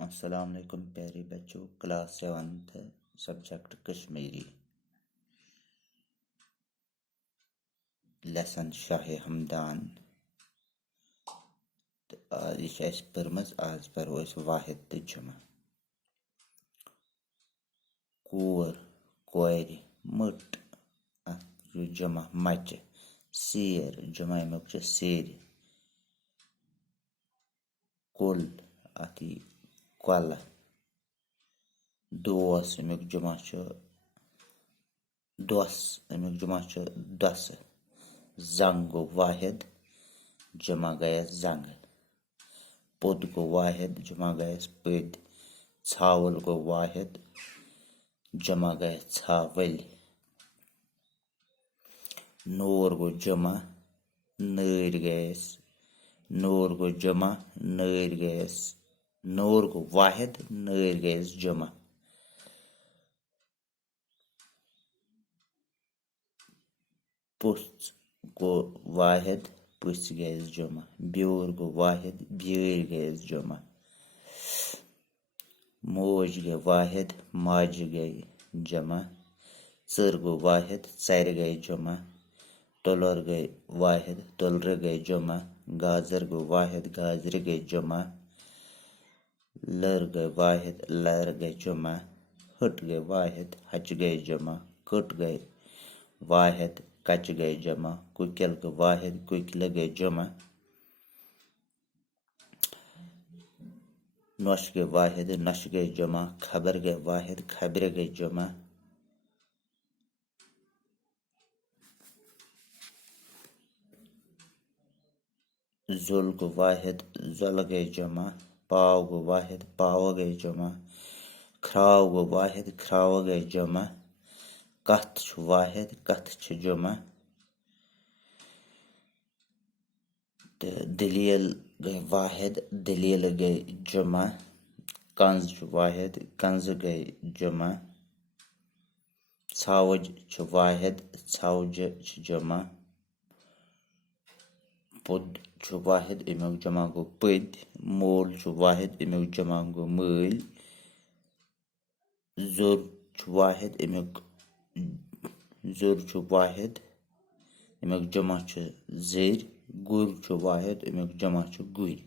अस्सलाम वालेकुम प्यारे बच्चों। Class 7th subject Kashmiri, lesson Shah Hamdan. तो यह पर्मज आज परो वाहिद तो जमा। कोर कोर मट जमा मच। सेर जमा अमुक सेर। कुल अति कल। दोस अमुक जमा दोस अमुक जमा दस। जंग गो वाहिद जमा गयस जंग। पुद गो वाहिद जमा गयस पद। छावल गो वाहिद जमा गयस छावल। नोर गो जमा नर गयस। नोर गो जमा नर गयस। नोर गो वाहिद नर गयस जमा। पुस गो वाहिद पुस गयस जमा। ब्योर गो वाहिद ब्योर गयस जमा। मोज गए वाहिद माज गई जमा। चर गो वाहिद चर गई जमा। टुलर गई वाहिद टुलर गई जमा। गाजर गो वाहिद गाजर गई जमा। लर गए वाहिद लर गई जमा। हट गए वाहिद हच गई जमा। कट गए वाहिद कच गए जमा। कुकिल गए वाहिद कुकिल गए जमा। नश गए वाहिद नश गए जमा। खबर गए वाहिद खबर गए जमा। जुल गो वाहिद जुल गए जमा। पाव गो वाहिद पाव गए जमा। खराव गो वाहिद खराव गए जमा। कथ वाहिद कथ जमा। दलील गए वाहिद दलील गए जमा। कंज वाहिद कंज गए जमा। छावज वाहिद छावज जमा। पुद वाहिद अमुक जमा गो पद। मोल वाहिद अमुक जमा गो मल। जुर वाहिद अमुक जुर वाहिद अमुक जमा जर। गुर वाहिद अमुक जमा गुर।